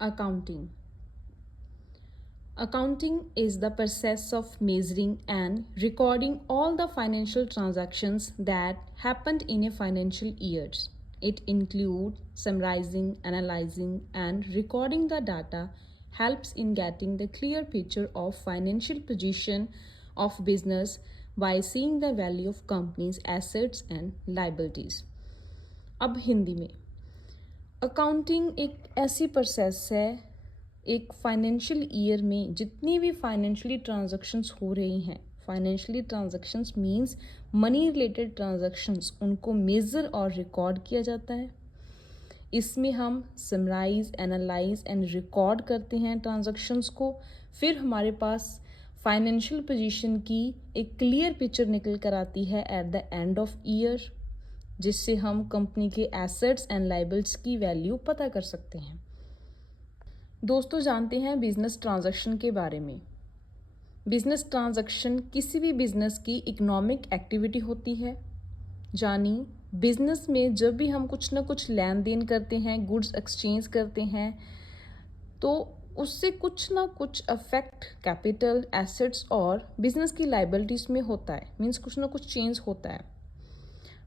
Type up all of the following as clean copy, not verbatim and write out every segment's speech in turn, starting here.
Accounting. Accounting is the process of measuring and recording all the financial transactions that happened in a financial year. It includes summarizing, analyzing, and recording the data, helps in getting the clear picture of financial position of business by seeing the value of companies' assets and liabilities. अब हिंदी में accounting एक ऐसी process है, एक financial year में जितनी भी financially transactions हो रही हैं, financially transactions means money related transactions, उनको मेज़र और रिकॉर्ड किया जाता है। इसमें हम समराइज, एनालाइज एंड रिकॉर्ड करते हैं ट्रांजैक्शंस को। फिर हमारे पास फाइनेंशियल पोजीशन की एक क्लियर पिक्चर निकल कर आती है at the end of year, जिससे हम कंपनी के एसेट्स एंड लायबिलिटीज की वैल्यू पता कर सकते हैं। दोस्तों, जानते हैं बिजनेस ट्रांजैक्शन के बारे में। बिजनेस ट्रांजैक्शन किसी भी बिजनेस की इकोनॉमिक एक्टिविटी होती है, यानी बिजनेस में जब भी हम कुछ ना कुछ लेन देन करते हैं, गुड्स एक्सचेंज करते हैं, तो उससे कुछ ना कुछ अफेक्ट कैपिटल, एसेट्स और बिजनेस की लायबिलिटीज में होता है। मीन्स कुछ ना कुछ चेंज होता है।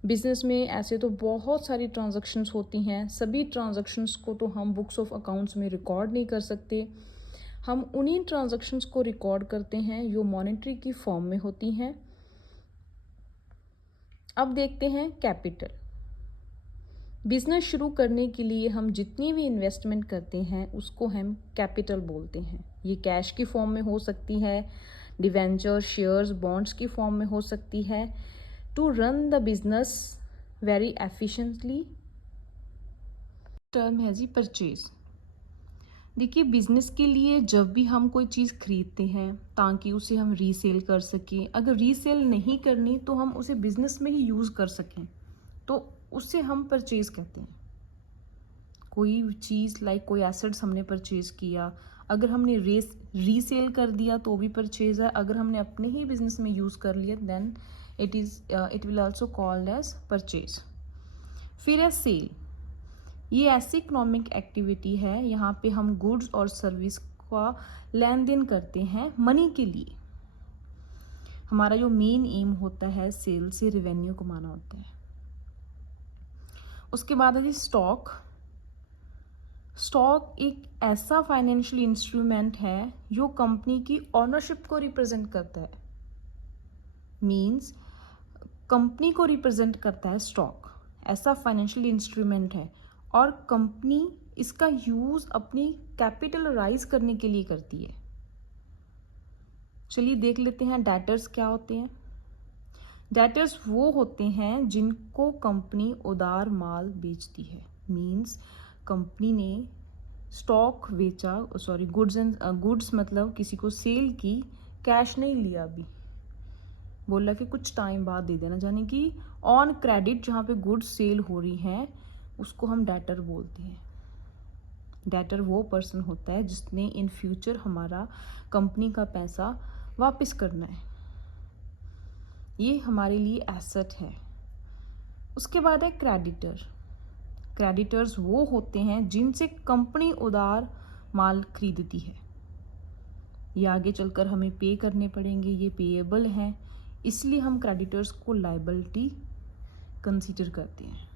बिजनेस में ऐसे तो बहुत सारी ट्रांजैक्शंस होती हैं, सभी ट्रांजैक्शंस को तो हम बुक्स ऑफ अकाउंट्स में रिकॉर्ड नहीं कर सकते। हम उन्हीं ट्रांजैक्शंस को रिकॉर्ड करते हैं जो मॉनेटरी की फॉर्म में होती हैं। अब देखते हैं कैपिटल। बिजनेस शुरू करने के लिए हम जितनी भी इन्वेस्टमेंट करते हैं उसको हम कैपिटल बोलते हैं। ये कैश की फॉर्म में हो सकती है, डिवेंचर, शेयर्स, बॉन्ड्स की फॉर्म में हो सकती है। To run the business very efficiently term है जी परचेज। देखिए, बिजनेस के लिए जब भी हम कोई चीज़ खरीदते हैं ताकि उसे हम रीसेल कर सकें, अगर रीसेल नहीं करनी तो हम उसे बिजनेस में ही यूज़ कर सकें, तो उससे हम परचेज कहते हैं। कोई चीज़ लाइक कोई एसेट्स हमने परचेज किया, अगर हमने रीसेल कर दिया तो भी परचेज है। अगर हमने अपने ही बिजनेस में यूज़ कर लिया then it will also called as purchase. फिर है सेल। ये ऐसी इकोनॉमिक एक्टिविटी है, यहाँ पे हम गुड्स और सर्विस का लेन देन करते हैं मनी के लिए। हमारा जो मेन एम होता है सेल से रेवेन्यू कमाना होता है। उसके बाद है जी स्टॉक। स्टॉक एक ऐसा फाइनेंशियल इंस्ट्रूमेंट है जो कंपनी की ऑनरशिप को रिप्रेजेंट करता है। मीन्स कंपनी को रिप्रेजेंट करता है स्टॉक, ऐसा फाइनेंशियल इंस्ट्रूमेंट है, और कंपनी इसका यूज़ अपनी कैपिटल राइज करने के लिए करती है। चलिए देख लेते हैं डेटर्स क्या होते हैं। डेटर्स वो होते हैं जिनको कंपनी उधार माल बेचती है। मीन्स कंपनी ने स्टॉक बेचा, गुड्स मतलब किसी को सेल की, कैश नहीं लिया, अभी बोला कि कुछ टाइम बाद दे देना, यानी कि ऑन क्रेडिट जहाँ पे गुड्स सेल हो रही हैं उसको हम डेटर बोलते हैं। डेटर वो पर्सन होता है जिसने इन फ्यूचर हमारा कंपनी का पैसा वापस करना है। ये हमारे लिए एसेट है। उसके बाद है क्रेडिटर। क्रेडिटर्स वो होते हैं जिनसे कंपनी उधार माल खरीदती है। ये आगे चलकर हमें पे करने पड़ेंगे, ये पेएबल हैं, इसलिए हम क्रेडिटर्स को लायबिलिटी कंसीडर करते हैं।